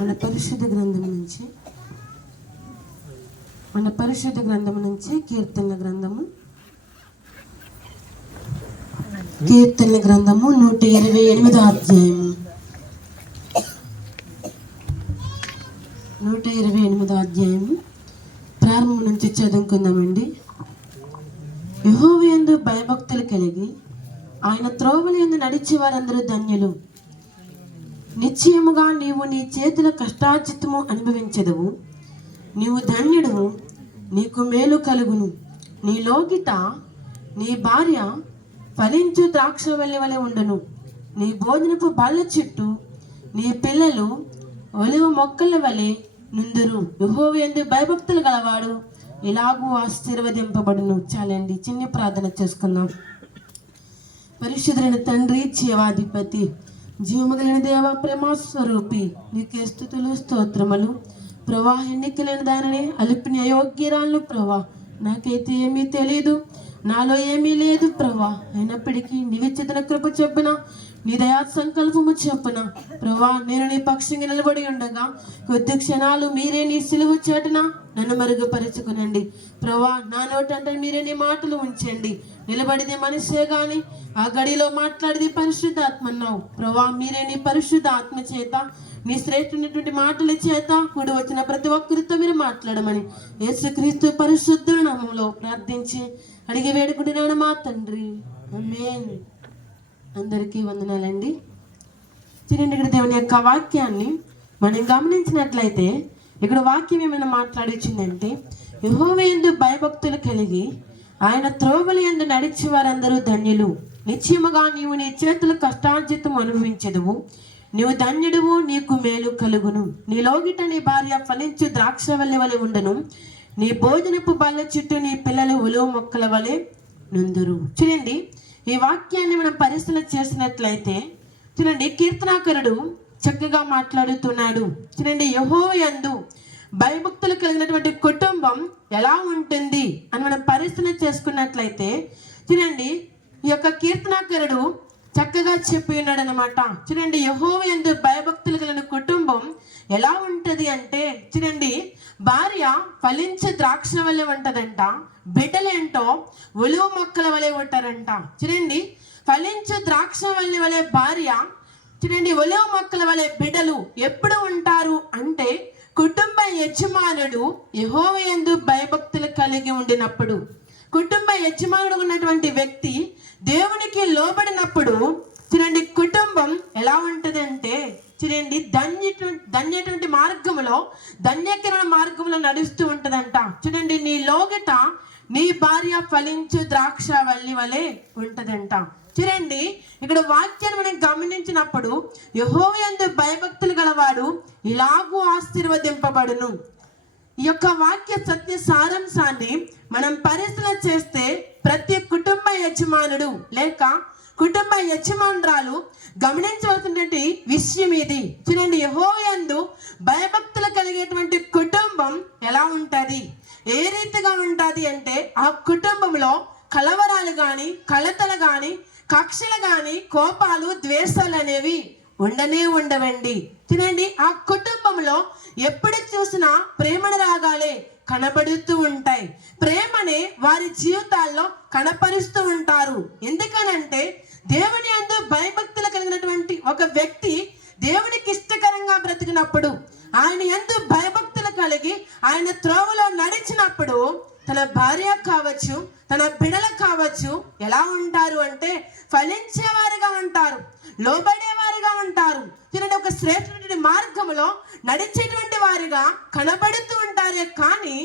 మన పరిశుద్ధ గ్రంథం నుంచి మన పరిశుద్ధ గ్రంథం నుంచి కీర్తన గ్రంథము కీర్తన గ్రంథము నూట ఇరవై ఎనిమిదో అధ్యాయము. నూట ఇరవై ఎనిమిదో అధ్యాయము. ప్రారంభం నుంచి చదువుకుందామండి. యహోవయందు భయభక్తులు కలిగి ఆయన త్రోవల ఎందు నడిచే వారందరూ ధన్యులు. నిశ్చయముగా నీవు నీ చేతుల కష్టార్జితము అనుభవించదవు. నీవు ధన్యుడు నీకు మేలు కలుగును. నీ లోకిట నీ భార్య ఫలించు ద్రాక్ష వల్లి వలె ఉండను. నీ భోజనపు బల్ల చెట్టు నీ పిల్లలు ఒలివ మొక్కల వలె నుందురు యహోవేందు భయభక్తులు గలవాడు ఇలాగూ ఆశీర్వదింపబడును. చాలండి చిన్ని ప్రార్థన చేసుకుందాం. పరిశుద్ధులైన తండ్రి జీవాధిపతి జీవమగలిన దేవ ప్రేమ స్వరూపి నీకే స్థుతులు స్తోత్రములు. ప్రభా ఎన్నికలేని దానిని అలిపిన అయోగ్యరాలు ప్రభా నాకైతే ఏమీ తెలియదు నాలో ఏమీ లేదు ప్రభా. అయినప్పటికీ నివిచ్చితన కృప చెప్పున నీ దయా సంకల్పము చెప్పున. ప్రభా నేను నీ పక్షంగా నిలబడి ఉండగా కొద్ది క్షణాలు మీరే నీ సిలువు చేటున నన్ను మరుగుపరుచుకునండి. ప్రభా నా నోటంటే మీరే నీ మాటలు ఉంచండి. నిలబడిది మనిషే గాని ఆ గడిలో మాట్లాడిది పరిశుద్ధాత్మ అన్నావు ప్రభా మీరే నీ పరిశుద్ధ ఆత్మ చేత నీ శ్రేష్ఠమైనటువంటి మాటల చేత కూడి వచ్చిన ప్రతి ఒక్కరితో మీరు మాట్లాడమని యేసుక్రీస్తు పరిశుద్ధ నామంలో ప్రార్థించి అడిగి వేడుకుంటున్నాడు మా తండ్రి. ఆమేన్. అందరికీ వందనాలండి. చూడండి ఇక్కడ దేవుని యొక్క వాక్యాన్ని మనం గమనించినట్లయితే ఇక్కడ వాక్యం ఏమైనా మాట్లాడిచ్చిందంటే యహోవేందు భయభక్తులు కలిగి ఆయన త్రోవల ఎందు నడిచి వారందరూ ధన్యులు. నిశ్చయముగా నీవు నీ చేతులు కష్టార్జితం అనుభవించదువు. నీవు ధన్యుడువు నీకు మేలు కలుగును. నీ లోగిట నీ భార్య ఫలించు ద్రాక్షవల్లి వలె ఉండను. నీ భోజనపు బల్ల చుట్టూ నీ పిల్లలు ఉలువ మొక్కల వలె నుందురు. చూడండి ఈ వాక్యాన్ని మనం పరిశీలన చేసినట్లయితే చూడండి కీర్తనాకరుడు చక్కగా మాట్లాడుతున్నాడు. చూడండి యహో యందు భయభక్తులు కలిగినటువంటి కుటుంబం ఎలా ఉంటుంది అని మనం పరిశీలన చేసుకున్నట్లయితే చూడండి ఈ యొక్క కీర్తనాకరుడు చక్కగా చెప్పి ఉన్నాడు అనమాట చూడండి యహో ఎందు భయభక్తులు కలిగిన కుటుంబం ఎలా ఉంటుంది అంటే చూడండి భార్య ఫలించే ద్రాక్ష వల్ల ఉంటుందంట. బిడ్డలేంటో ఒలువ మొక్కల వలె ఉంటారంట చూడండి ఫలించు ద్రాక్ష వల్లి వలె భార్య చూడండి ఒలివ మొక్కల వలె బిడ్డలు ఎప్పుడు ఉంటారు అంటే కుటుంబ యజమానుడు యహోవయందు భయభక్తులు కలిగి ఉండినప్పుడు కుటుంబ యజమానుడు ఉన్నటువంటి వ్యక్తి దేవునికి లోబడినప్పుడు చూడండి కుటుంబం ఎలా ఉంటుందంటే చూడండి ధన్య ధన్యటువంటి మార్గంలో ధన్యకరణ మార్గంలో నడుస్తూ ఉంటుందంట. చూడండి నీ లోగట నీ భార్య ఫలించు ద్రాక్ష వల్లి వలె ఉంటదంట. చూడండి ఇక్కడ వాక్యాన్ని మనం గమనించినప్పుడు యహోవయందు భయభక్తులు గలవాడు ఇలాగూ ఆశీర్వదింపబడును. ఈ యొక్క వాక్య సత్య సారాంశాన్ని మనం పరిశీలన చేస్తే ప్రతి కుటుంబ యజమానుడు లేక కుటుంబ యజమానురాలు గమనించవలసినటువంటి విషయం ఇది. చూడండి యహోయందు భయభక్తులు కలిగేటువంటి కుటుంబం ఎలా ఉంటుంది ఏ రీతిగా ఉంటుంది అంటే ఆ కుటుంబంలో కలవరాలు కానీ కలతలు కానీ కక్షలు కానీ కోపాలు ద్వేషాలు అనేవి ఉండనే ఉండవండి. తినండి ఆ కుటుంబంలో ఎప్పుడు చూసినా ప్రేమను రాగాలే కనబడుతూ ఉంటాయి. ప్రేమని వారి జీవితాల్లో కనపరుస్తూ ఉంటారు. ఎందుకనంటే దేవుని అందు భయభక్తులు కలిగినటువంటి ఒక వ్యక్తి దేవునికి ఇష్టకరంగా బ్రతికినప్పుడు ఆయన ఎందు భయభక్తులు కలిగి ఆయన త్రోవలో నడిచినప్పుడు తన భార్య కావచ్చు తన బిడలకు కావచ్చు ఎలా ఉంటారు అంటే ఫలించేవారుగా ఉంటారు లోబడేవారుగా ఉంటారు. చూడండి ఒక శ్రేష్ఠమైన మార్గంలో నడిచేటువంటి వారిగా కనబడుతూ ఉంటారే కానీ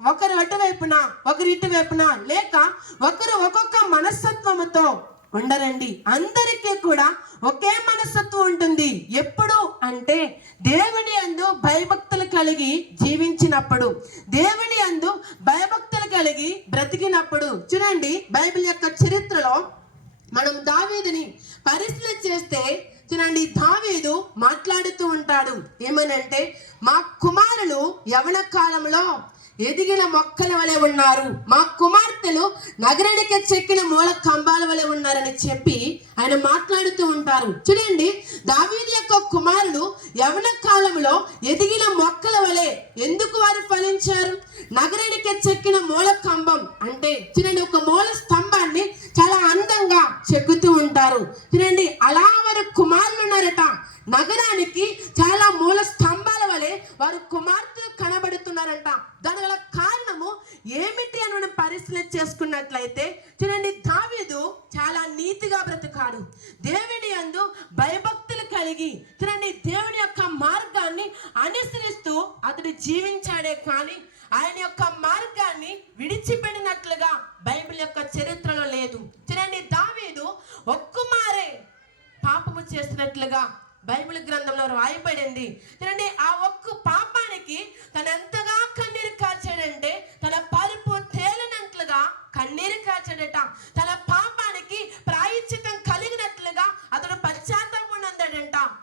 ఒకరు అటువైపున ఒకరు ఇటువైపున లేక ఒకరు ఒక్కొక్క మనస్తత్వముతో ఉండరండి. అందరికీ కూడా ఒకే మనస్తత్వం ఉంటుంది. ఎప్పుడు? అంటే దేవుని అందు భయభక్తులు కలిగి జీవించినప్పుడు. దేవుని అందు భయభక్తులు కలిగి బ్రతికినప్పుడు. చూడండి బైబిల్ యొక్క చరిత్రలో మనం దావీదుని పరిశీలన చేస్తే చూడండి దావీదు మాట్లాడుతూ ఉంటాడు. ఏమనంటే మా కుమారులు యవన కాలంలో ఎదిగిన మొక్కల వలె ఉన్నారు. మా కుమార్తెలు నగరానికి చెక్కిన మూల కంబాల వలె ఉన్నారని చెప్పి ఆయన మాట్లాడుతూ ఉంటారు. చూడండి దావీది యొక్క కుమారులు యవన కాలంలో ఎదిగిన మొక్కల వలె ఎందుకు వారు ఫలించారు? నగరానికి చెక్కిన మూల కంబం అంటే చూడండి ఒక మూల స్తంభాన్ని చాలా అందంగా చెక్కుతూ ఉంటారు. చూడండి అలా వారు కుమారులు ఉన్నారట. నగరానికి చాలా మూల స్తంభాల వలె వారు కుమార్తెలు కనబడుతున్నారంట. దాని గల కారణము ఏమిటి అని మనం పరిశీలన చేసుకున్నట్లయితే చూడండి దావీదు చాలా నీతిగా బ్రతుకాడు. దేవుని యందు భయభక్తులు కలిగి చూడండి దేవుని యొక్క మార్గాన్ని అనుసరిస్తూ అతడు జీవించాడే కానీ ఆయన యొక్క మార్గాన్ని విడిచిపెడినట్లుగా బైబిల్ యొక్క చరిత్రలో లేదు. చూడండి దావీదు ఒక్కమారే పాపము చేసినట్లుగా బైబిల్ గ్రంథంలో రాయబడింది. చూడండి ఆ ఒక్క పాపానికి తను ఎంతగా కన్నీరు కాచాడంటే తన పరుపు తేలినట్లుగా కన్నీరు కాచాడట. తన పాపానికి ప్రాయశ్చితం కలిగినట్లుగా అతడు పశ్చాత్తాపం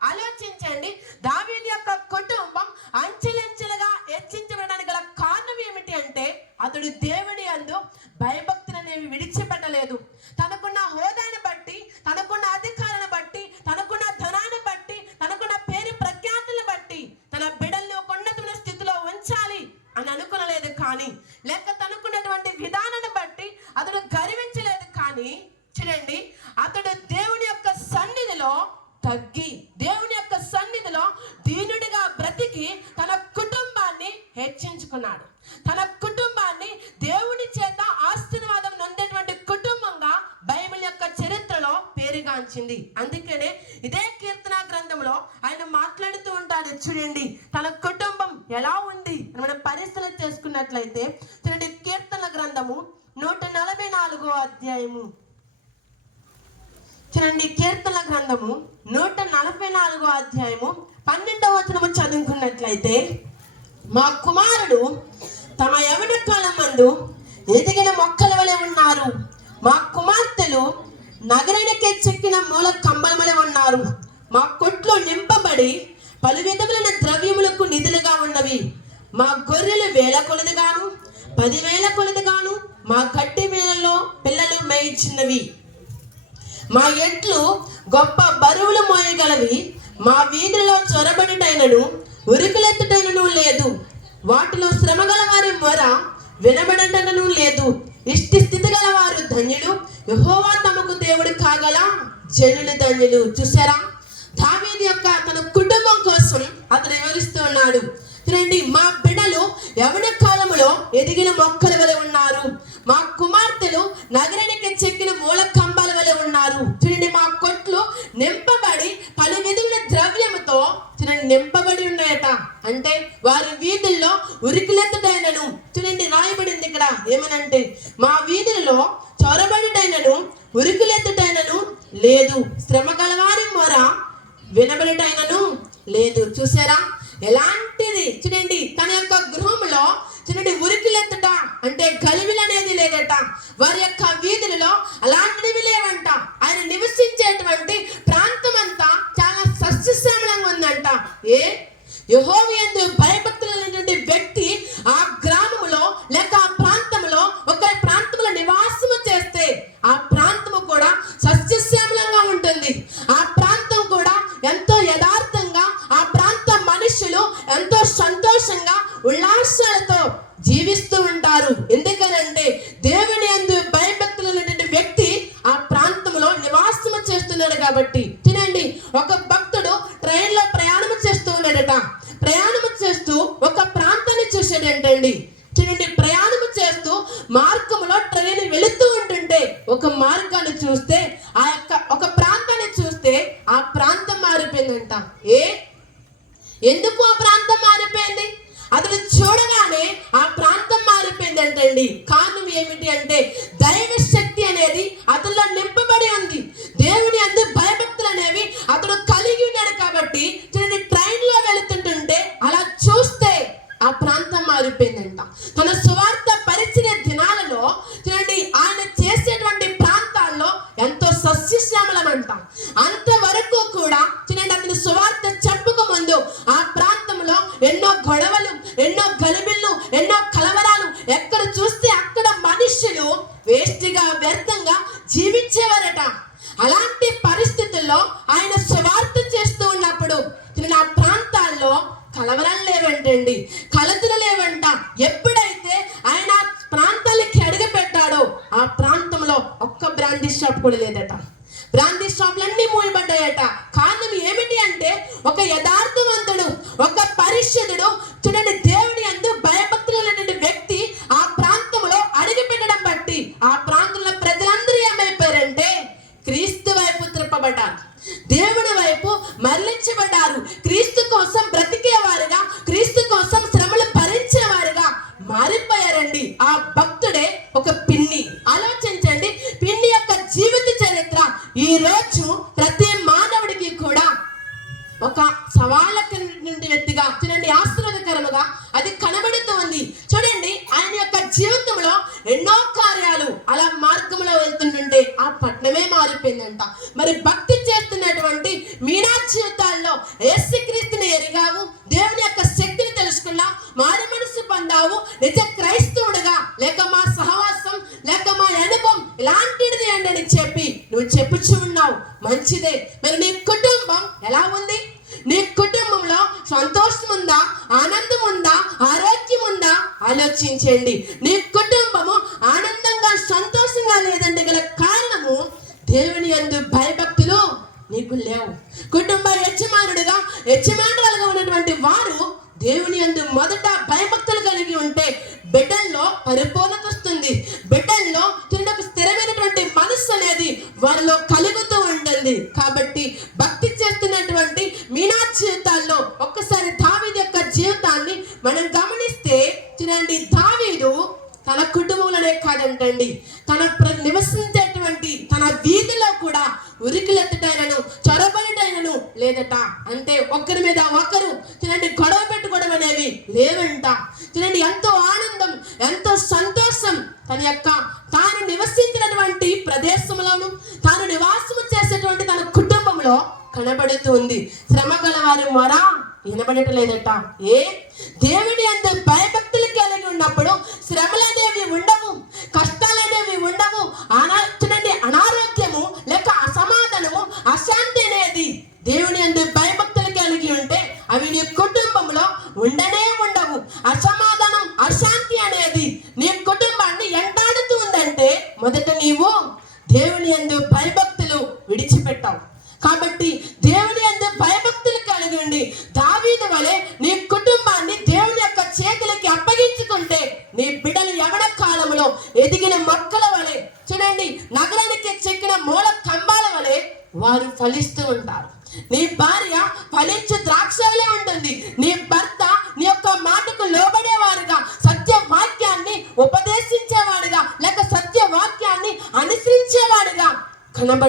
ఆలోచించండి దావీని యొక్క కుటుంబం అంచెలంచెలుగా హెచ్చించబడడానికి గల కారణం ఏమిటి అంటే అతడు దేవుడి అందు భయభక్తులనేవి విడిచిపెట్టలేదు. తనకున్న హోదాను బట్టి తనకున్న అధిక బట్టి తనకున్న ధనాన్ని బట్టి తనకున్న పేరు ప్రఖ్యాతులను బట్టి తన బిడల్ని ఒక ఉన్నతమైన స్థితిలో ఉంచాలి అని అనుకునలేదు కానీ లేక తనకున్నటువంటి విధానాన్ని బట్టి అతడు గర్వించలేదు కానీ చూడండి అతడు దేవుని యొక్క సన్నిధిలో తగ్గి దేవుని యొక్క సన్నిధిలో దీనుడిగా బ్రతికి తన కుటుంబాన్ని హెచ్చించుకున్నాడు తన కుటుంబాన్ని దేవుని చేత ఆశీర్వాదం నొందేటువంటి కుటుంబంగా బైబిల్ యొక్క చరిత్రలో పేరుగాంచింది అందుకనే ఇదే కీర్తన గ్రంథంలో ఆయన మాట్లాడుతూ ఉంటాడు చూడండి తన కుటుంబం ఎలా ఉంది అని మనం పరిశీలన చేసుకున్నట్లయితే చూడండి కీర్తన గ్రంథము నూట నలభై నాలుగో అధ్యాయము చూడండి కీర్తన గ్రంథము నూట నలభై నాలుగో అధ్యాయము పన్నెండవ వచనము చదువుకున్నట్లయితే మా కుమారుడు తమ యవన కాలం మందు ఎదిగిన మొక్కల వలె ఉన్నారు. మా కుమార్తెలు నగరానికి చెక్కిన మూల కంబల వలె ఉన్నారు. మా కొట్లు నింపబడి పలు విధములైన ద్రవ్యములకు నిధులుగా ఉన్నవి. మా గొర్రెలు వేల కొలదిగాను పదివేల కొలదిగాను మా గట్టి వేలలో పిల్లలు మేయించినవి. మా ఎట్లు గొప్ప బరువులు మోయగలవి. మా వీధిలో చొరబడిటైనను ఉరుకులెత్తుటైనను లేదు. వాటిలో శ్రమ గల వారి మొర వినబడటను లేదు. ఇష్టి స్థితి గల వారు ధన్యులు. యహోవా తమకు దేవుడు కాగల జనులు ధన్యులు. చూసారా దావీదు యొక్క తన కుటుంబం కోసం అతను వివరిస్తున్నాడు చూడండి మా బిడలు యవన కాలంలో ఎదిగిన మొక్కల వలె ఉన్నారు. మా కుమార్తెలు నగరానికి చెక్కిన మూల కంబాల వలె ఉన్నారు. చూడండి మా కొట్లు నింపబడి పలు విధుల ద్రవ్యముతో చూడండి నింపబడి ఉన్నాయట. అంటే వారి వీధుల్లో ఉరికిలెత్తటైనను చూడండి రాయబడింది ఇక్కడ. ఏమనంటే మా వీధులలో చొరబడిటైనను ఉరికిలెత్తుటైనను లేదు. శ్రమ గలవారి మొర వినబడిటైనను లేదు. చూసారా ఎలాంటిది? చూడండి తన యొక్క గృహంలో చూడండి ఉరికిలెత్తుట అంటే గలివిల అనేది లేదట వారి యొక్క వీధులలో అలాంటివి లేవంట ఆయన నివసించేటువంటి ప్రాంతం అంతా చాలా సస్యశ్యామలంగా ఉందంట ఏ యహోవియందు భయభక్తులైనటువంటి వ్యక్తి ఆ గ్రామములో లేక ఆ ప్రాంతంలో ఒక ప్రాంతంలో నివాసము చేస్తే ఆ ప్రాంతము కూడా సస్యశ్యామలంగా ఉంటుంది ఆ ప్రాంతం కూడా ఎంతో యథార్థంగా ఆ ప్రాంత మనుషులు ఎంతో సంతోషంగా ఉల్లాసాలతో జీవిస్తూ ఉంటారు ఎందుకనంటే దేవుని అందు భయభక్తులైనటువంటి వ్యక్తి ఆ ప్రాంతంలో నివాసము చేస్తున్నాడు కాబట్టి తినండి ఒక భక్తుడు ట్రైన్లో ప్రయాణం అనమాట ప్రయాణం చేస్తూ ఒక ప్రాంతాన్ని చూశాడంటండి చూడండి ప్రయాణం చేస్తూ మార్గంలో ట్రైన్ వెళుతూ ఉంటుంటే ఒక మార్గాన్ని చూస్తే ఆ యొక్క ఒక ప్రాంతాన్ని చూస్తే ఆ ప్రాంతం మారిపోయిందంట. ఏ? ఎందుకు ఆ ప్రాంతం మారిపోయింది? అతను చూడగానే ఆ ప్రాంతం మారిపోయింది అంటండి కారణం ఏమిటి అంటే దైవ శక్తి అనేది అతనిలో నింపబడి ఉంది. ఆ ప్రాంతం మారిపోయిందంట. తన సువార్త పరిచిన దినాలలో చూడండి ఆయన చేసేటువంటి ప్రాంతాల్లో ఎంతో సస్యశ్యామలం అంట అంత చూడండి అతని సువార్త చెప్పక ముందు ఆ ప్రాంతంలో ఎన్నో గొడవలు ఎన్నో గలిబిళ్ళు ఎన్నో కలవరాలు ఎక్కడ చూస్తే అక్కడ మనుషులు వేస్ట్గా వ్యర్థంగా జీవించేవారట అలాంటి పరిస్థితుల్లో ఆయన స్వార్థ చేస్తూ ఉన్నప్పుడు నా ప్రాంతాల్లో కలవరాలు లేవంటండి కలతలు లేవంట ఎప్పుడైతే ఆయన ఆ ప్రాంతాలకి అడుగు పెట్టాడో ఆ ప్రాంతంలో ఒక్క బ్రాందీ షాప్ కూడా లేదట బ్రాందీ షాపులన్నీ మూయబడ్డాయట కారణం ఏమిటి అంటే ఒక యథార్థవంతుడు ఒక పరిశుద్ధుడు చూడండి దేవుని అందు భయభక్తులు ఉన్నటువంటి వ్యక్తి ఆ ప్రాంతంలో అడుగు పెట్టడం బట్టి ఆ ప్రాంతంలో ప్రజలందరూ ఏమైపోయారంటే క్రీస్తు వైపు త్రిప్పబడ్డారు దేవుని వైపు మరలించబడ్డారు క్రీస్తు కోసం బ్రతికేవారుగా క్రీస్తు కోసం శ్రమలు భరించేవారుగా మారిపోయారండి ఆ భక్తుడే ఒక పిన్ని ఆలోచించండి పిన్ని యొక్క జీవిత చరిత్ర ఈ రోజు ప్రతి మానవుడికి కూడా ఒక సవాళ్ళ నుండి వ్యక్తిగా చూడండి ఆశీర్వాదకరముగా అది కనబడుతూ ఉంది చూడండి ఆయన యొక్క జీవితంలో ఎన్నో కార్యాలు అలా మార్గంలో వెళ్తుంటుంటే ఆ పట్టణమే మారిపోయిందంట మరి భక్తి చేస్తున్నటువంటి మీనా జీవితాల్లో యేసుక్రీస్తుని ఎరిగావు దేవుని యొక్క శక్తిని తెలుసుకున్నావు మారి మనసు పొందావు నిజ క్రైస్తవుడుగా లేక మా సహవాసం లేక మా అనుభవం ఇలాంటిది అండి అని చెప్పి నువ్వు చెప్పుచూ ఉన్నావు. మంచిదే. మరి నీ కుటుంబం ఎలా ఉంది? నీ కుటుంబంలో సంతోషం ఉందా ఆనందం ఉందా ఆరోగ్యం ఉందా ఆలోచించండి. నీ కుటుంబము ఆనందంగా సంతోషంగా లేదంటే గల కారణము దేవుని యందు భయభక్తులు నీకు లేవు కుటుంబ యజమానుడిగా యజమానులుగా ఉన్నటువంటి వారు దేవుని యందు మొదట భయభక్తులు కలిగి ఉంటే బిడ్డల్లో పరిపూర్ణత వస్తుంది బిడ్డల్లో తిరిగి స్థిరమైనటువంటి మనస్సు అనేది వారిలో కలుగుతూ ఉంటుంది కాబట్టి భక్తి చేస్తున్నటువంటి మీనా జీవితాల్లో ఒక్కసారి దావీదు యొక్క జీవితాన్ని మనం గమనిస్తే చూడండి దావీదు తన కుటుంబంలోనే కాదంటండి. తన ప్ర- నివసించేటువంటి తన వీధిలో కూడా ఉరికిలెత్తటైనను చొరబడిటైనను లేదట. అంటే ఒకరి మీద ఒకరు తినండి గొడవ పెట్టుకోవడం అనేవి లేవంట. తినండి ఎంతో ఆనందం ఎంతో సంతోషం తన యొక్క తాను నివసించినటువంటి ప్రదేశంలోను తాను నివాసము చేసేటువంటి తన కుటుంబంలో కనబడుతుంది. శ్రమ గల వారి మొర? వినబడటలేదట. ఏ? దేవుని అంత భయభక్తులు కలిగి ఉన్నప్పుడు శ్రమలు అనేవి ఉండవు కష్టాలు అనేవి ఉండవు. అనా చూడండి అనారోగ్యము లేక అసమాధానము అశాంతి అనేది దేవుని అంత భయభక్తులు కలిగి ఉంటే అవి నీ కుటుంబంలో ఉండనే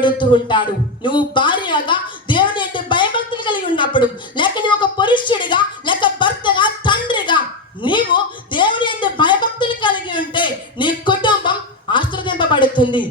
కనబడుతూ ఉంటాడు. నువ్వు భార్యగా దేవుని అంటే భయభక్తులు కలిగి ఉన్నప్పుడు లేక నువ్వు ఒక పురుషుడిగా లేక భర్తగా తండ్రిగా నీవు దేవుని అంటే భయభక్తులు కలిగి ఉంటే నీ కుటుంబం ఆశ్రదింపబడుతుంది.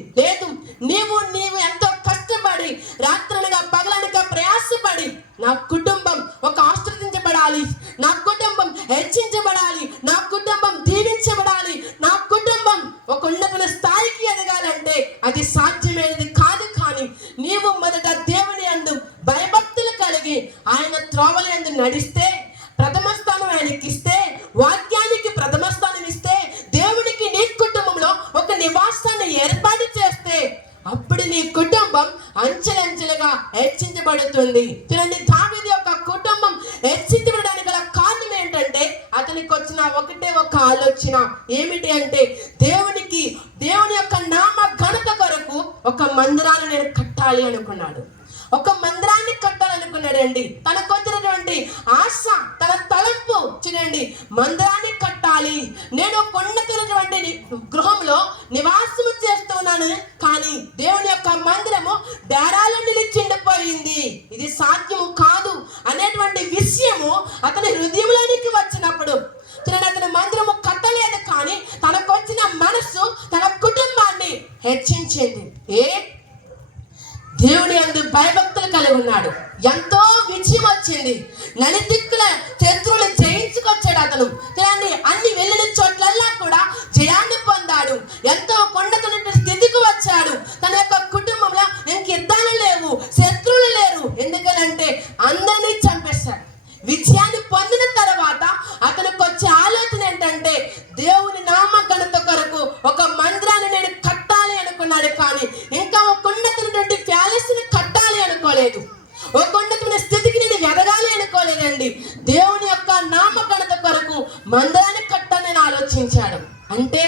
నీ కుటుంబం అంచెలంచెలుగా హెచ్చించబడుతుంది. చూడండి దావీదు యొక్క కుటుంబం హెచ్చించబడడానికి గల కారణం ఏంటంటే అతనికి వచ్చిన ఒకటే ఒక ఆలోచన. ఏమిటి అంటే దేవునికి దేవుని యొక్క నామ ఘనత కొరకు ఒక మందిరాన్ని నేను కట్టాలి అనుకున్నాడు. ఒక మందిరాన్ని కట్టాలనుకున్నాడండి. తనకు వచ్చినటువంటి ఆశ తన తలంపు చూడండి మందిరాన్ని కట్టాలి. నేను ఒక గృహంలో నివాసము చేస్తున్నాను. కానీ దేవుని యొక్క మందిరము బేరాలు నిలిచిండిపోయింది. ఇది సాధ్యము కాదు అనేటువంటి విషయము అతని హృదయంలోనికి వచ్చినప్పుడు చూడండి అతని మందిరము కట్టలేదు కానీ తనకు వచ్చిన మనస్సు తన కుటుంబాన్ని హెచ్చించింది. ఏ? దేవుని అందు భయభ ఉన్నాడు. ఎంతో విజయం వచ్చింది. నలిదిక్కుల శత్రువులు జయించుకొచ్చాడు అతను చూడండి అన్ని వెళ్ళిన చోట్లల్లా కూడా విజయాన్ని పొందిన తర్వాత అతనికి వచ్చే ఆలోచన ఏంటంటే దేవుని నామఘనత కొరకు ఒక మందిరాన్ని నేను కట్టాలి అనుకున్నాడు కానీ ఇంకా ఒక ఉన్నతమైనటువంటి ప్యాలెస్ని కట్టాలి అనుకోలేదు ఒక ఉన్నతమైన స్థితికి నేను ఎదగాలి అనుకోలేదండి దేవుని యొక్క నామకణత కొరకు మందిరాన్ని కట్టాలని ఆలోచించాడు. అంటే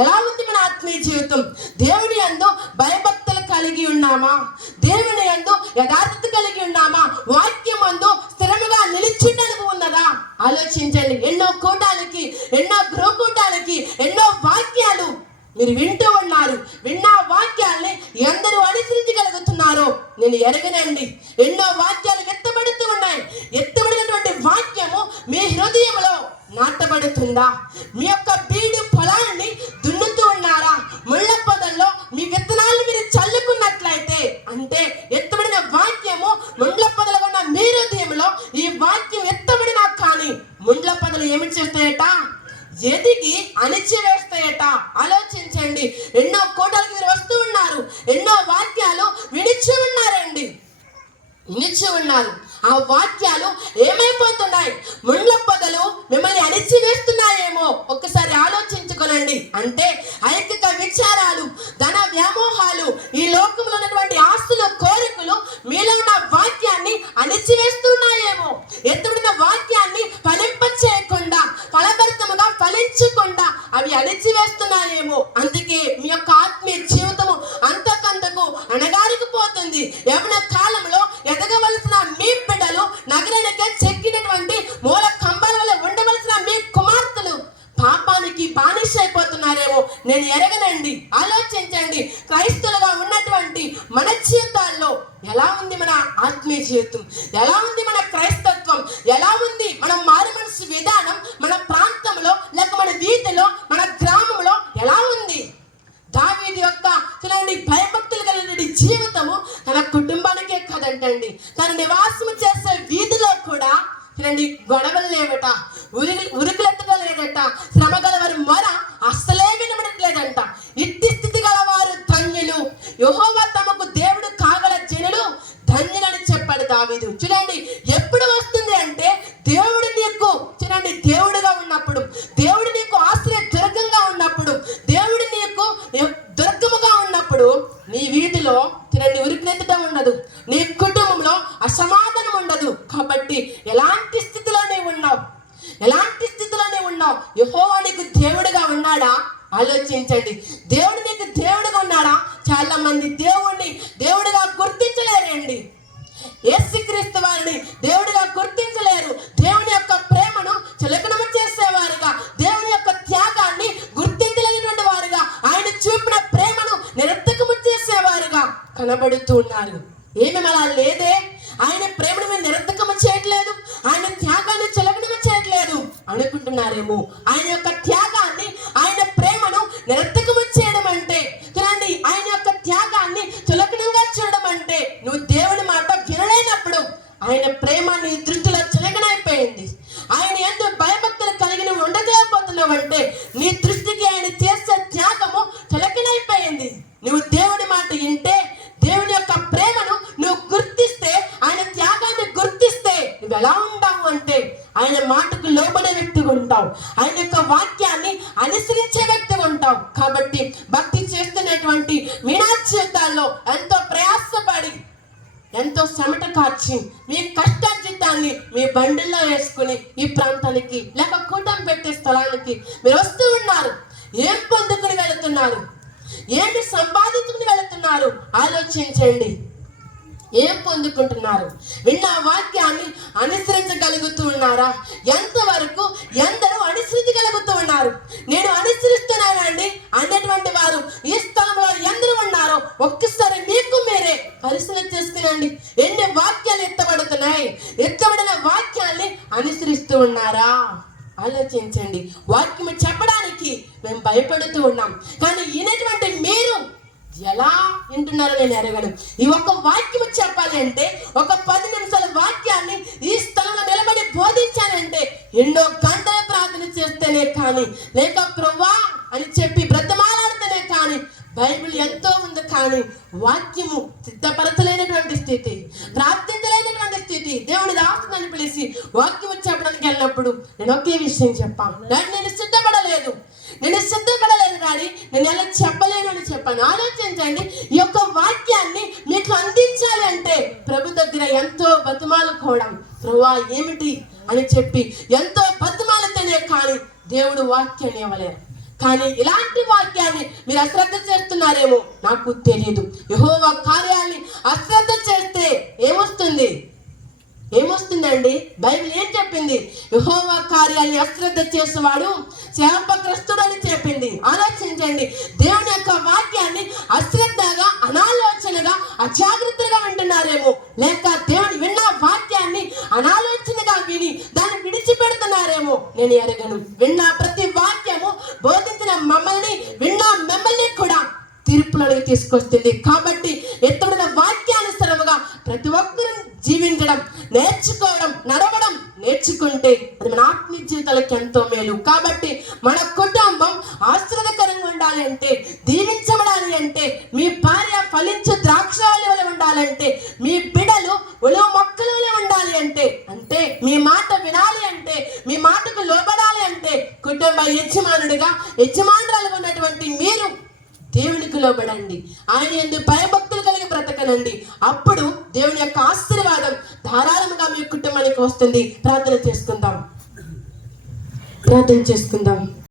ఎలా ఉంది మన ఆత్మీయ జీవితం? దేవుని యందు భయభక్తులు కలిగి ఉన్నామా? దేవుని యందు యథార్థత కలిగి ఉన్నామా? వాక్యం అందు స్థిరముగా నిలిచిండనుకు ఉన్నదా? ఆలోచించండి. ఎన్నో కూటాలకి ఎన్నో గృహకూటాలకి ఎన్నో వాక్యాలు మీరు వింటూ ఉన్నారు విన్న వాక్యాల్ని ఎందరూ అనుసరించగలుగుతున్నారో నేను ఎరగనండి ఎన్నో వాక్యాలు ఎత్తబడుతూ ఉన్నాయి ఎత్తబడినటువంటి వాక్యము మీ హృదయంలో నాటబడుతుందా మీ యొక్క బీడు పొలాన్ని దున్నుతూ ఉన్నారా ముళ్ళ పొదల్లో మీ విత్తనాలను మీరు చల్లుకున్నట్లయితే అంటే ఎత్తబడిన వాక్యము ముండ్ల పొదలు ఉన్న మీ హృదయంలో ఈ వాక్యం ఎత్తబడినా కానీ ముండ్ల పొదలు ఏమి చేస్తాయట ఎదిగి అణిచివేస్తాయట ఆలోచించండి. ఎన్నో కోటలకు మీరు వస్తూ ఉన్నారు. ఎన్నో వాక్యాలు వినిచి ఉన్నారండి. వినిచి ఉన్నారు. ఆ వాక్యాలు ఏమైపోతున్నాయి? ముండ్ల పొదలు మిమ్మల్ని అణిచివేస్తున్నాయేమో ఒక్కసారి ఆలోచించుకోనండి. అంటే ఐకిక విచారాలు ధన వ్యామోహాలు ఈ లోకంలో ఉన్నటువంటి ఆస్తుల కోరికలు మీలో ఉన్న వాక్యాన్ని అణిచివేస్తున్నాయేమో ఎత్తుడిన వాక్యాన్ని ఫలింపచే ఫలభరితముగా ఫలించకుండా అవి అణిచివేస్తున్నాయేమో. అందుకే మీ యొక్క ఆత్మీయ జీవితము అంతకంతకు అణగారిపోతుంది యవన కాలంలో ఎదగవలసిన మీ బిడ్డలు నగరానికి చెక్కినటువంటి మూల కంబాల వల్ల ఉండవలసిన మీ కుమార్తెలు పాపానికి బానిస అయిపోతున్నారేమో నేను ఎరగనండి ఆలోచించండి. క్రైస్తవులుగా ఉన్నటువంటి మన జీవితాల్లో ఎలా ఉంది మన ఆత్మీయ జీవితం? ఎలా ఉంది కనబడుతూ ఉన్నారు. ఏమి అలా లేదే? ఆయన ప్రేమను మీరు నిరర్థకము చేయట్లేదు. ఆయన త్యాగాన్ని చులకనము చేయట్లేదు. అనుకుంటున్నారేమో? ఆయన యొక్క త్యాగాన్ని ఉంటావు. ఆయన యొక్క వాక్యాన్ని అనుసరించే వ్యక్తి ఉంటావు. కాబట్టి భక్తి చేస్తున్నటువంటి వినాచేతాల్లో జీవితాల్లో ఎంతో ప్రయాసపడి ఎంతో చెమట కార్చి మీ కష్టార్జితాన్ని మీ బండిల్లో వేసుకుని ఈ ప్రాంతానికి లేక కూటం పెట్టే స్థలానికి మీరు వస్తూ ఉన్నారు. ఏం పొందుకుని వెళుతున్నారు? ఏమి సంపాదించుకుని వెళుతున్నారు? ఆలోచించండి. ఏం పొందుకుంటున్నారు? విన్న వాక్యాన్ని అనుసరించగలుగుతూ ఉన్నారా? ఎంతవరకు ఎందరూ అనుసరించగలుగుతూ ఉన్నారు? నేను అనుసరిస్తున్నానండి అన్నటువంటి వారు ఈ స్థలంలో ఎందరూ ఉన్నారో ఒక్కసారి మీకు మీరే పరిశీలన చేసుకునండి. ఎన్ని వాక్యాలు ఎత్తబడుతున్నాయి? ఎత్తబడిన వాక్యాల్ని అనుసరిస్తూ ఉన్నారా? ఆలోచించండి. వాక్యం చెప్పడానికి మేము భయపడుతూ ఉన్నాం. కానీ ఈయనటువంటి మీరు ఎలా వింటున్నారో నేను ఎరగడం ఈ ఒక్క వాక్యం చెప్పాలి అంటే ఒక పది నిమిషాల వాక్యాన్ని ఈ స్థలంలో నిలబడి బోధించానంటే ఎన్నో గంటల ప్రార్థన చేస్తేనే కానీ లేక ప్రవ్వా అని చెప్పి బ్రతమాలాడితేనే కానీ బైబిల్ ఎంతో ఉంది కానీ వాక్యము సిద్ధపరచలేనటువంటి స్థితి ప్రార్థించలేనటువంటి స్థితి. దేవుని దాస్తుందని పిలిచి వాక్యం చెప్పడానికి వెళ్ళినప్పుడు నేను ఒకే విషయం చెప్పాను. దాన్ని నేను సిద్ధపడలేదు. నేను సిద్ధపడలేదు కానీ నేను ఎలా చెప్పలేను అని చెప్పాను. ఆలోచించండి ఈ యొక్క వాక్యాన్ని మీకు అందించాలి అంటే ప్రభు దగ్గర ఎంతో బతిమాలుకోవడం ప్రభా ఏమిటి అని చెప్పి ఎంతో బతిమాలితేనే కానీ దేవుడు వాక్యాన్ని ఇవ్వలేరు కానీ ఇలాంటి వాక్యాన్ని మీరు అశ్రద్ధ చేస్తున్నారేమో నాకు తెలియదు యహోవా కార్యాన్ని అశ్రద్ధ చేస్తే ఏమొస్తుంది? ఏమొస్తుందండి? బైబిల్ ఏం చెప్పింది? యహోవా కార్యాన్ని అశ్రద్ధ చేసేవాడు శాపగ్రస్తుడు అని చెప్పింది. ఆలోచించండి. దేవుని యొక్క వాక్యాన్ని అశ్రద్ధగా అనాలోచనగా అజాగ్రత్తగా వింటున్నారేమో. లేక దేవుని విన్న వాక్యాన్ని అనాలోచనగా విని దాన్ని విడిచిపెడుతున్నారేమో. నేను ఎరగను విన్న ప్రతి వాక్యము బోధించిన మమ్మల్ని విన్న మిమ్మల్ని కూడా తీర్పులోకి తీసుకొస్తుంది. కాబట్టి ఎత్తబడిన వాక్యానుసరముగా ప్రతి ఒక్కరూ జీవించడం నేర్చుకోవడం నడవడం నేర్చుకుంటే అది మన ఆత్మీయ జీవితాలకు ఎంతో మేలు కాబట్టి మన కుటుంబం ఆశ్రదకరంగా ఉండాలి అంటే దీవించబడాలి అంటే మీ భార్య ఫలించు ద్రాక్షాల వల్ల ఉండాలంటే మీ బిడలు ఉలవ మొక్కల వల్ల ఉండాలి అంటే అంటే మీ మాట వినాలి అంటే మీ మాటకు లోబడాలి అంటే కుటుంబ యజమానుడిగా యజమానురాలుగా ఉన్నటువంటి మీరు దేవునికి లోబడండి ఆయన ఎందుకు భయభక్తులు కలిగి బ్రతకనండి అప్పుడు దేవుని యొక్క ఆశీర్వాదం ధారాళంగా మీ కుటుంబానికి వస్తుంది ప్రార్థన చేసుకుందాం ప్రార్థన చేసుకుందాం.